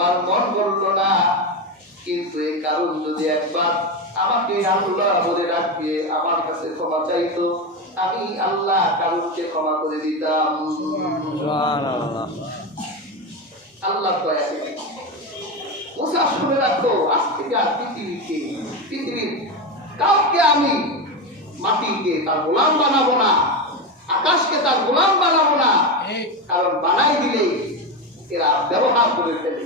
তোমার মন বলল না, কিন্তু এই কারণ যদি একবার আমাকে আল্লাহ বলে ডাকবে, আমার কাছে ক্ষমা চাইতো, আমি আল্লাহ কারণকে ক্ষমা করে দিতাম। আল্লাহ দয়া করে মুসা শুনে রাখো, আজ থেকে আর পৃথিবীর কাউকে আমি মাটিকে তার গোলাম বানাবো না, আকাশকে তার গোলাম বানাবো না, কারণ বানাই দিলে এরা ব্যবহার করে ফেলে।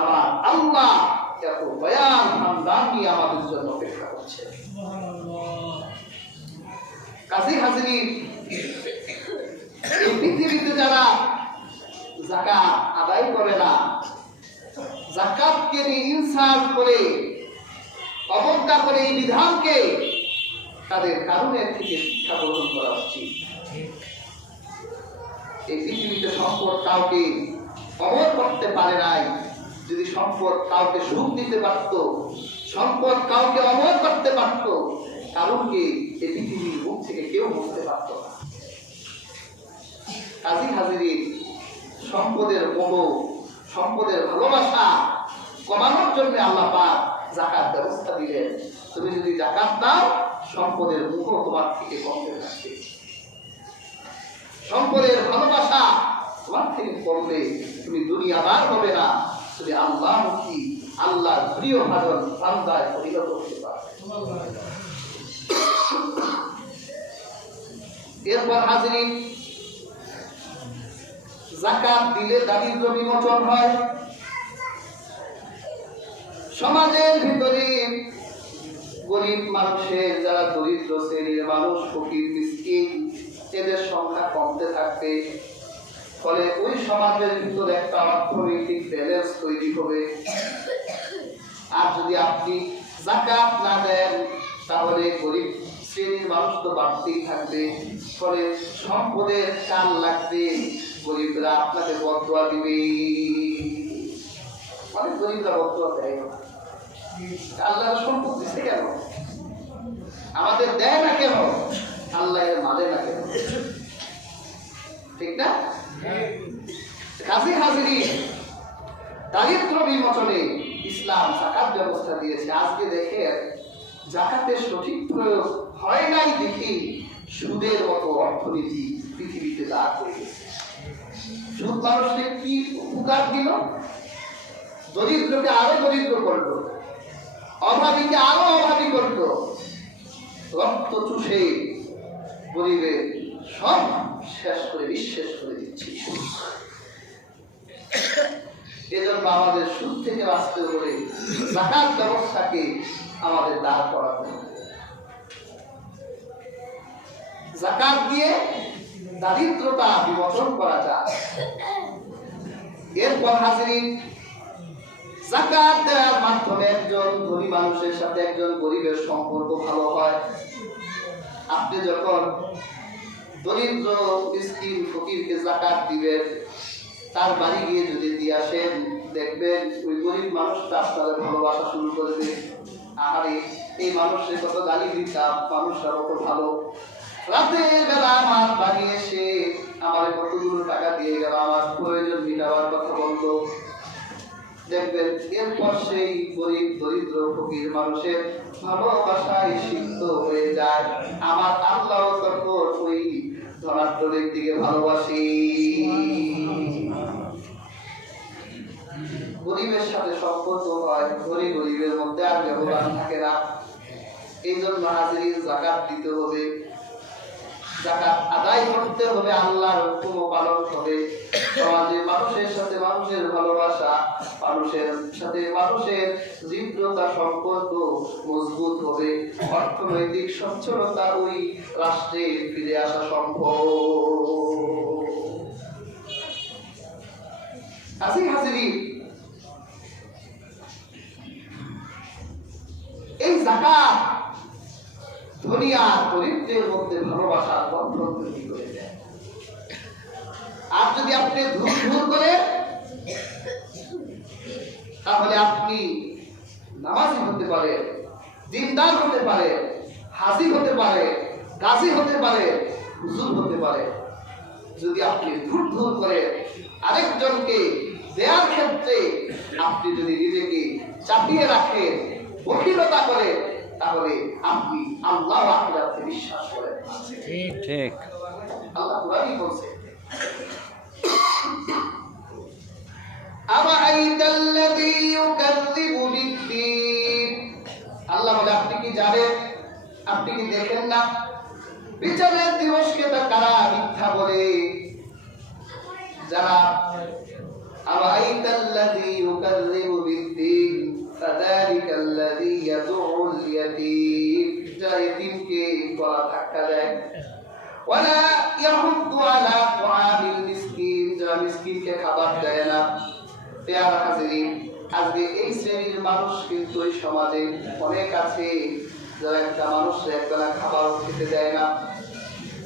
আমার আল্লাহ এত বয়ান খানদান নিয়ে আমাদের জন্য অপেক্ষা করছে। কাজী হাজিরিন, এই পৃথিবীতে যারা যাকাত আদায় করে না, যাকাতকে নিয়ে ইনসাফ করে অবজ্ঞা করে এই বিধানকে, তাদের কারণের থেকে শিক্ষা গ্রহণ করা উচিত। এই পৃথিবীতে সম্পদ কাউকে অমর করতে পারে নাই। যদি সম্পদ কাউকে সুখ দিতে পারত, সম্পদ কাউকে অমর করতে পারত, কারণকে এই পৃথিবীর মুখ থেকে কেউ বুঝতে পারত না। কাজী হাজিরিন, সম্পদের মোহ, সম্পদের ভালোবাসা কমানোর জন্য আল্লাহ পাক যাকাত ব্যবস্থা দিলেন। তুমি যদি যাকাত দাও, সম্পদের মোহ তোমার থেকে কমতে থাকবে। সম্পদের ভালোবাসা তোমার থেকে কমবে, তুমি দুনিয়াদার হবে না, তুমি আল্লাহমুখী, আল্লাহর প্রিয় ভাজন বান্দায় পরিণত হতে পারবে। এরপর হাজিরিন, যাকাত দিলে দারিদ্র বিমোচন হয়। সমাজের ভিতরে গরিব মানুষের, যারা দরিদ্র শ্রেণীর মানুষ, ফকির মিসকিন, এদের সংখ্যা কমতে থাকবে। ফলে ওই সমাজের ভিতরে একটা অর্থনৈতিক ব্যালেন্স তৈরি হবে। আর যদি আপনি যাকাত না দেন, তাহলে গরিব শ্রেণীর মানুষ তো বাড়তেই থাকবে। ফলে সম্পদের কাল লাগবে, গরিবরা আপনাকে বদদোয়া দিবে। অনেক গরিবরা বদদোয়া দেয় না, আল্লাহ সম্পদ দিচ্ছে কেন, আমাদের দেয় না কেন, আল্লাহ মানে না কেন, ঠিক না? কাজী হাজিরিন, দারিদ্র বিমোচনে ইসলাম যাকাত ব্যবস্থা দিয়েছে। আজকে দেখেন, যাকাতের সঠিক প্রয়োগ হয় নাই দেখি সুদের মতো অর্থনীতি পৃথিবীতে দাঁড় হয়ে গেছে। সুদ মানুষকে কি উপকার দিল? দরিদ্রকে আরো দরিদ্র করলো, অভাবীকে আরো অভাবী করলো, রক্ত চুষে গরিবের সব শেষ করে নিঃশেষ করে দিচ্ছে। এজন্য আমাদের সুদ থেকে বাঁচতে হলে যাকাত ব্যবস্থাকে আমাদের দাঁড় করাতে হবে। যাকাত দিয়ে দারিদ্রতা বিমোচন করা যায়। এরপর হাজিরিন, যাকাত দেওয়ার মাধ্যমে একজন ধনী মানুষের সাথে একজন গরিবের সম্পর্ক ভালো হয়। আপনি যখন দরিদ্র মিসকিন ফকিরকে যাকাত দিবেন, তার বাড়ি গিয়ে যদি দিয়ে আসেন, দেখবেন ওই গরিব মানুষটা আপনাদের ভালোবাসা শুরু করবে। আরে এই মানুষের কত গালি দিতাম, মানুষরা কত ভালো, রাতের বেলা আমার বাড়ি এসে আমার কতগুলো টাকা দিয়ে গেল, আমার প্রয়োজন মিটাবার কথা বললো। দেখবেন এরপর সেই গরিব দরিদ্র ফকির মানুষের ভালোবাসায় সিদ্ধ হয়ে যায়। আমার আল্লাহ তখন ওই ধনাঢ্যের দিকে ভালোবাসি। গরিবের সাথে সম্পর্ক হয়, গরিবের মধ্যে আর ব্যবধান থাকে না। এই জন্য হাজিরিন, যাকাত দিতে হবে, যাকাত আদায় করতে হবে, আল্লাহর হুকুম পালন হবে। সমাজে মানুষের সাথে মানুষের ভালোবাসা, মানুষের সাথে মানুষের হৃদ্রতা সম্পর্ক মজবুত হবে। অর্থনৈতিক সচ্ছলতা ওই রাষ্ট্রে ফিরে আসা সম্ভব। হাজিরিন, এই যাকাত ধনী আর দরিদ্রের মধ্যে ভালোবাসার বন্ধন তৈরি করে দেয়। আর যদি আপনি ধূর করে, তাহলে আপনি নামাজি হতে পারে, দিনদার হতে পারে, হাজি হতে পারে, গাজী হতে পারে, হুজুর হতে পারে, যদি আপনি ধুর করে আরেকজনকে দেওয়ার ক্ষেত্রে আপনি যদি নিজেকে চাপিয়ে রাখেন, বখিলতা করে, তাহলে আপনি আল্লাহ আখিরাতে বিশ্বাস করেন। ঠিক আল্লাহ কুরআনই বলছে, আরাআইতাল্লাযী ইউকাযযিবু বিদ্দীন। আল্লাহ বলে, আপনি কি জানেন, আপনি কি দেখেন না বিচারের দিবসকে কারা মিথ্যা বলে? যারা আরাআইতাল্লাযী ইউকাযযিবু বিদ্দীন ফাযালিকাল্লাযী ইয়াদউল ইয়াতীম, যারা ইতিমকে গলা ধাক্কা দেয়, ওয়ালা ইয়াহুদ্দু আলা তুআমিল মিসকিন, যারা মিসকিনকে খাবার দেয় না। পেয়ারা হাজিরিন, আজকে এই শ্রেণীর মানুষ কিন্তু এই সমাজে অনেক আছে, যারা একটা মানুষের একবেলা খাবার খেতে দেয় না,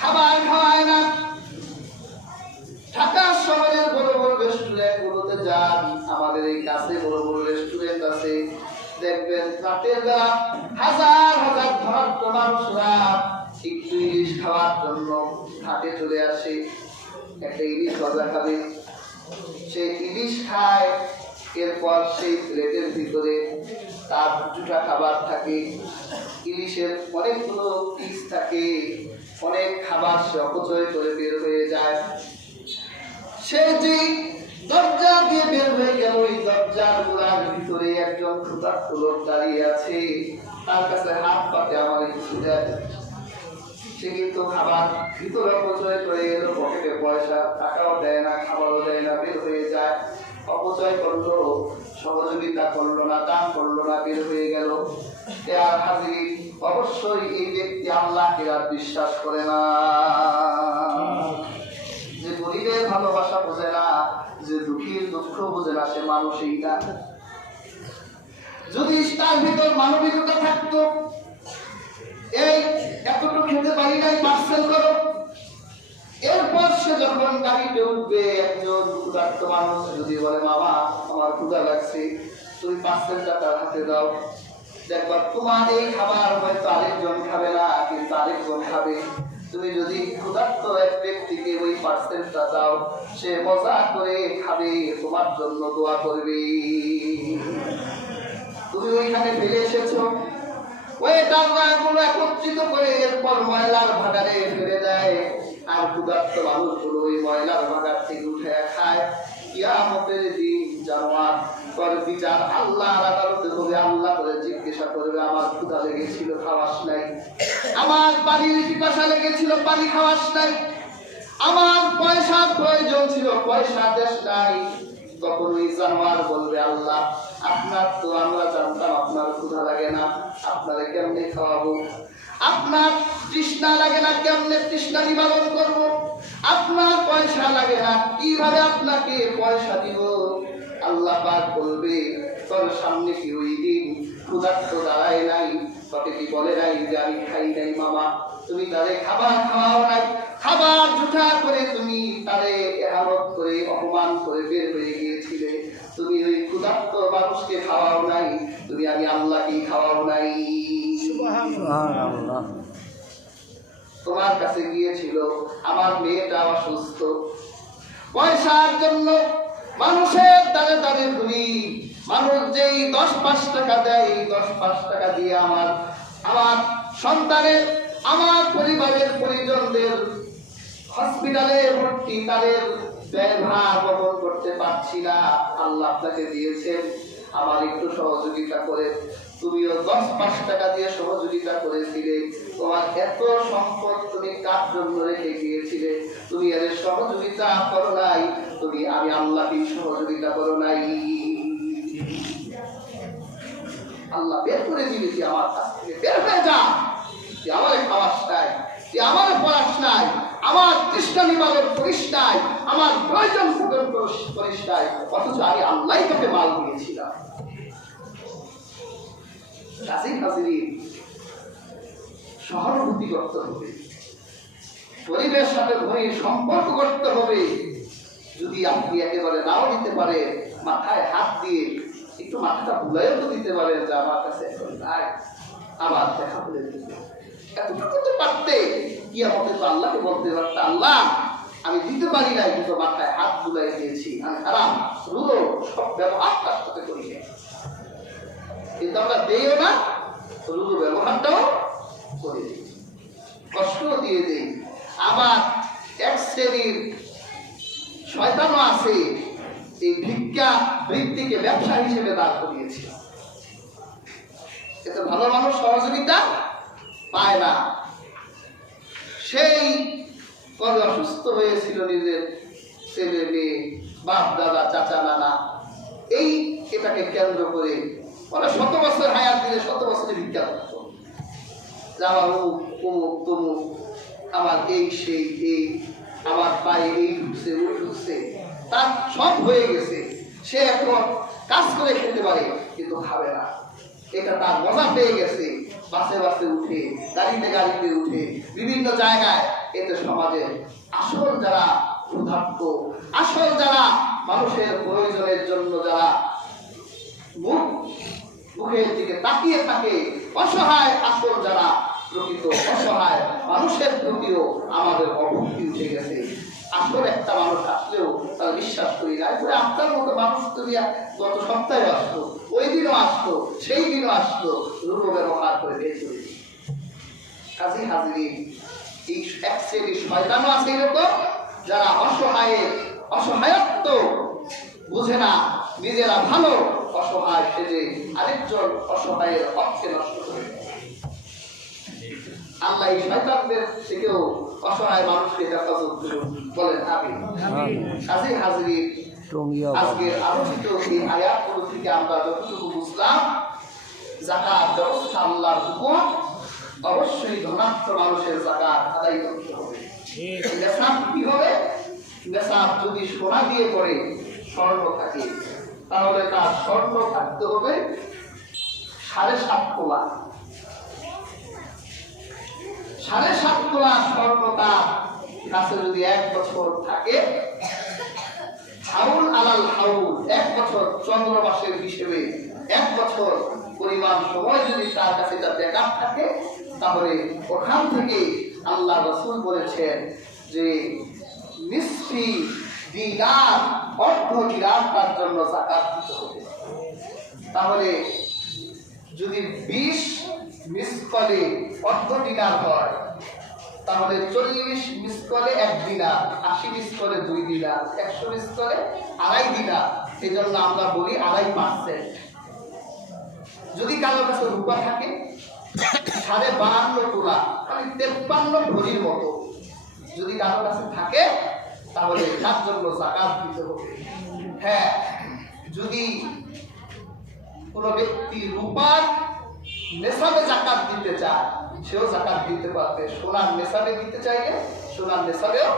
খাবার খাওয়ায় না। ঢাকা শহরের বড় বড় রেস্টুরেন্ট গুলোতে যান, আমাদের এই কাছে বড় বড় রেস্টুরেন্ট আছে, দেখবেন রাতের বেলা হাজার হাজার ধনাঢ্য মানুষরা একটু ইলিশ খাওয়ার জন্য হাটে চলে আসে। একটা ইলিশ ভাজা খাবে, সে ইলিশ খায়, এরপর সেই প্লেটের ভিতরে তার দুটা খাবার থাকে, ইলিশের অনেকগুলো পিস থাকে, অনেক খাবার সে অপচয় করে বের হয়ে যায়। সে যে দরজা দিয়ে বের হয়ে গেল, ওই দরজার গোড়ার ভিতরে একজন ক্ষুধার্ত লোক দাঁড়িয়ে আছে, তার কাছে হাত পাতে আমার কিছু দেয়। সে কিন্তু খাবার ভিতরে অপচয় করে এলো, পকেটে পয়সা টাকাও দেয় না, খাবারও দেয় না, বের হয়ে যায়। অপচয় করলো, সহযোগিতা করলো না, দান করলো না, বের হয়ে গেল। আর হাজির, অবশ্যই এই ব্যক্তি আল্লাহকে আর বিশ্বাস করে না। যে গরিবের ভালোবাসা বোঝে না, যে দুঃখীর দুঃখ বোঝে না, সে মানুষই না। যদি তার ভিতর মানবিকতা থাকতো, এই এতটুকু খেতে পারি নাই, পার্সেল করো। এরপর সে যখন গাড়িতে উঠবে, একজন ক্ষুধার্ত মানুষ যদি বলে, মামা আমার ক্ষুধা লাগছে, তুমি পার্সেলটা তার হাতে দাও, দেখবা তোমার এই খাবার হয়তো আরেকজন খাবে না, কিন্তু আরেকজন খাবে। তুমি যদি ক্ষুধার্ত এক ব্যক্তিকে ওই পার্সেলটা দাও, সে মজা করে খাবে, তোমার জন্য দোয়া করবে। তুমি ওইখানে ফেলে এসেছো, ওই টাকাগুলো একত্রিত করে এরপর ময়লার ভাগারে ফেলে দেয়, আর ক্ষুধার্ত মানুষগুলো ওই ময়লার ভাগার থেকে উঠে খায়। কিয়ামতের দিন জানোয়ার তোর বিচার আল্লাহর আদালতে হবে। আল্লাহ করে জিজ্ঞাসা করবে, আমার ক্ষুধা লেগেছিল, খাওয়াস নাই, আমার পানির পিপাসা লেগেছিল, পানি খাওয়াস নাই, আমার পয়সার প্রয়োজন ছিল, পয়সা দেশ নাই। তখন ওই জানোয়ার বলবে, আল্লাহ আপনার তো আমরা জানতাম আপনার ক্ষুধা লাগে না, আপনারে কেমনে খাওয়াবো? আপনার তৃষ্ণা লাগে না, কেমনে তৃষ্ণা নিবারণ করবো? আপনার পয়সা লাগে না, কিভাবে আপনাকে পয়সা দিব? আল্লাহ পাক বলবে, তোর সামনে কি ওই দিন ক্ষুধার্ত দাঁড়ায় নাই? তোকে কি বলে নাই যে আমি খাই নাই মামা? তুমি তারে খাবার খাওয়াও নাই, খাবার জুঠা করে তুমি তারে এহারত করে অপমান করে বের হয়ে গিয়েছিলে। তুমি ওই ক্ষুধার্ত মানুষকে খাওয়াও নাই, তুমি আমি আল্লাহকে খাওয়াও নাই। সুবহানাল্লাহ। তোমার কাছে গিয়েছিল, আমার মেয়েটা অসুস্থ, পয়সার জন্য মানুষের দ্বারে দ্বারে ঘুরি। মানুষ যেই 10-5 টাকা দেয়, এই 10-5 টাকা দিয়ে আমার সন্তানের, আমার পরিবারের পরিজনদের হসপিটালে ভর্তি, তাদের ব্যয়ভার বহন করতে পারছি না। আল্লাহ আপনাকে দিয়েছেন, আমার একটু সহযোগিতা করে। তুমিও 10-5 টাকা দিয়ে সহযোগিতা করেছিলে। তোমার এত সম্পদ তুমি কার জন্য রেখে গিয়েছিলে? তুমি এর সহযোগিতা করো নাই, তুমি আমি আল্লাহকে সহযোগিতা করো নাই। আল্লাহ বের করে দিয়েছি আমার কাছ থেকে, বের হয়ে যা, তুই আমার খাওয়াস নাই, তুই আমার পড়াস নাই, আমার তৃষ্ণা নিবারণ করিস নাই, আমার প্রয়োজন পূরণ করিস নাই, অথচ আমি আল্লাহ তোকে মাল দিয়েছিলাম। সহানুভূতি করতে হবে, পরিবেশ সাথে ধরে সম্পর্ক করতে হবে। যদি আপনি একেবারে নাও দিতে পারে, মাথায় হাত দিয়ে একটু মাথাটা বুলাইও তো দিতে পারেন যে আমার কাছে এখন নাই, আবার দেখা বলে দিতে। এতটুকু তো পারতে, কিয়ামতে তো আল্লাহকে বলতে পারত, আল্লাহ আমি দিতে পারি নাই, কিন্তু মাথায় হাত বুলাই দিয়েছি, আমি হারাম রুলো সব ব্যবহার তার সাথে করি না, কিন্তু আমরা দেইও না, রুলো ব্যবহারটাও করে দিই, কষ্ট দিয়ে দেই। আবার এক শ্রেণীর শয়তানও আছে, এই ভিক্ষা বৃত্তিকে ব্যবসা হিসেবে দাঁড় করিয়েছে। এতে ভালো মানুষ সহযোগিতা পায় না। সেই কবে অসুস্থ হয়েছিল নিজের ছেলে মেয়ে, বাপ দাদা, চাচা নানা, এই এটাকে কেন্দ্র করে মানে 100 বছর হায়াত দিলে 100 বছরে ভিক্ষা করত, আমার অমুক অমুক তমুক, আমার এই সেই এই, আমার পায়ে এই ঢুকছে ওই ঢুকছে, তার সব হয়ে গেছে, সে এখন কাজ করে খেতে পারে কিন্তু খাবে না, এটা তার মজা পেয়ে গেছে, বাসে বাসে উঠে, গাড়িতে গাড়িতে উঠে, বিভিন্ন জায়গায়। এতে সমাজে আসল যারা ক্ষুধার্ত, আসল যারা মানুষের প্রয়োজনের জন্য যারা মুখের দিকে তাকিয়ে থাকে, অসহায়, আসল যারা প্রকৃত অসহায় মানুষের প্রতিও আমাদের অভক্তি উঠে গেছে। আসল একটা মানুষ আসলেও তারা বিশ্বাস করি না, আপনার মতো মানুষ তুমি গত সপ্তাহে আসতো, ওই দিনও আসতো, সেই দিনও আসতো, রূপ ব্যবহার করে বের করে দিই। কাজী হাজির এই এক শ্রেণীর শয়তানও আছে এরকম, যারা অসহায়ত্ব বুঝে না, নিজেরা ভালো অসহায় সেজে আরেকজন অসহায়ের হককে নষ্ট করে। আল্লাহ এই শয়তানদের থেকেও অসহায় মানুষকে হেফাজত করুন, বলেন আমিন। কাজী হাজির আজকের আলোচিত এই আয়াতগুলো থেকে আমরা যতটুকু বুঝলাম, যাকাত ব্যবস্থা আল্লাহর হুকুম, অবশ্যই ধনাত্ম মানুষের যাকাত আদায় করতে হবে। নেশাব কি হবে? নেশাব যদি সোনা দিয়ে করে স্বর্ণ থাকে, তাহলে তার স্বর্ণ থাকতে হবে 7.5 তোলা। 7.5 তোলা স্বর্ণ তার কাছে যদি 1 বছর থাকে, হাউল আলাল হাউল, 1 বছর চন্দ্র মাসের হিসেবে 1 বছর পরিমাণ সময় যদি তার কাছে তার ব্যাকআপ থাকে, তাহলে ওখান থেকে আল্লাহ রাসূল বলেছেন যে নিসফি দিনার, অর্ধ দিনার তার জন্য যাকাত দিতে হবে। তাহলে যদি 20 মিসকলে অর্ধ দিনার হয়, তাহলে 40 মিসকলে 1 দিনার, 80 মিসকলে 2 দিনার, 100 মিসকলে 2.5 দিনার। এই জন্য আমরা বলি 2.5%। যদি কারোর কাছে রূপা থাকে 52.5 তোলা, মানে 53 ভরির মতো যদি কারোর কাছে থাকে, তাহলে তার জন্য যাকাত দিতে হবে। হ্যাঁ, যদি কোনো ব্যক্তি রূপার নেশাবে যাকাত দিতে চায়, সেও যাকাত দিতে পারবে। সোনার নেশাবে দিতে চাইলে সোনার নেশাবেও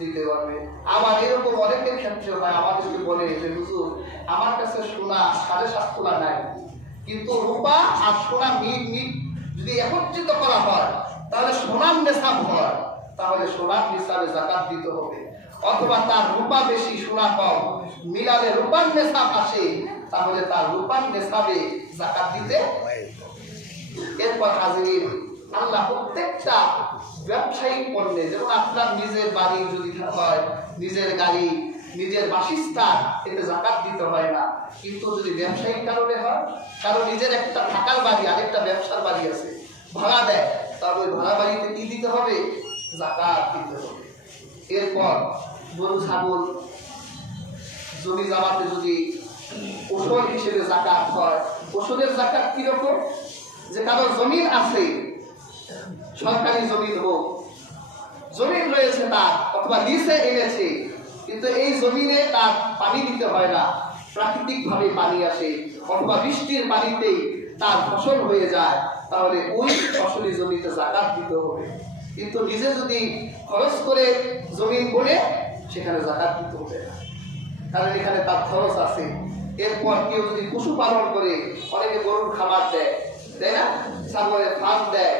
দিতে পারবে। আবার এরকম অনেকের ক্ষেত্রে হয়, আমাদেরকে বলে যে হুজুর আমার কাছে সোনা 7.5 তোলা নাই, কিন্তু রূপা আর সোনা মিট যদি একত্রিত করা হয়, তাহলে সোনার নেশাব হয়, তাহলে সোনার নেশাবে যাকাত দিতে হবে। অথবা তার রূপা বেশি সোনা কম, মিলালে রূপার নেশাব আসে, তাহলে তার রূপার নেশাবে যাকাত দিতে। এরপর হাজির আল্লাহ প্রত্যেকটা ব্যবসায়িক পণ্যে, যেমন আপনার নিজের বাড়ি যদি হয়, নিজের গাড়ি, নিজের বাসস্থান, এতে যাকাত দিতে হয় না। কিন্তু যদি ব্যবসায়িক কারণে হয়, কারো নিজের একটা থাকার বাড়ি, আরেকটা ব্যবসার বাড়ি আছে, ভাড়া দেয়, তাহলে ওই ভাড়া বাড়িতে কি দিতে হবে? যাকাত দিতে হবে। এরপর গরু ছাগল, জমি জামাতে যদি ওষুধ হিসেবে যাকাত হয়, ওষুধের যাকাত কিরকম? যে কারো জমিন আছে, সরকারি জমিন হোক, জমিন রয়েছে তার, অথবা লিজে এনেছে, কিন্তু এই জমিনে তার পানি দিতে হয় না, প্রাকৃতিক ভাবে পানি আসে, অথবা বৃষ্টির পানিতেই তার ফসল হয়ে যায়, তাহলে ওই ফসলি জমিতে যাকাত দিতে হবে। কিন্তু নিজে যদি খরচ করে জমিন বনে, সেখানে যাকাত দিতে হবে না, কারণ এখানে তার খরচ আছে। এরপর কেউ যদি পশুপালন করে, অনেকে গরুর খাবার দেয়, তাই না, ছাগলের ফার্ম দেয়,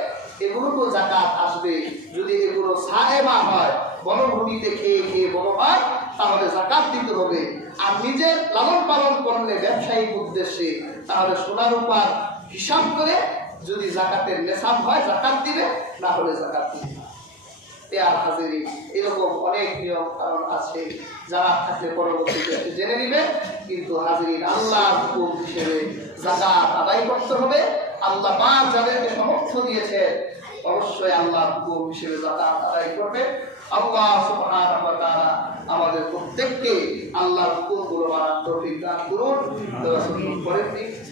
এগুলোতেও যাকাত আসবে। যদি এগুলো সাহেবা হয়, বনভূমিতে খেয়ে খেয়ে বড় হয়, তাহলে যাকাত দিতে হবে। আর নিজের লালন পালন করলে ব্যবসায়িক উদ্দেশ্যে, তাহলে সোনা রূপার হিসাব করে যদি যাকাতের নেশাব হয় যাকাত দিবে, না হলে যাকাত দিবে। পেয়ার হাজিরি, এরকম অনেক নিয়ম কারণ আছে, যারা থাকলে পরবর্তীতে জেনে নিবে। কিন্তু হাজিরিন, আল্লাহর হুকুম হিসেবে যাকাত আদায় করতে হবে। আল্লাহ পাক যাদেরকে সামর্থ্য দিয়েছে অবশ্যই আল্লাহর হুকুম হিসেবে যাকাত আদায় করবে। আল্লাহ সুবহানাহু ওয়া তাআলা আমাদের প্রত্যেককে আল্লাহর হুকুমগুলো মানার তৌফিক দান করুন।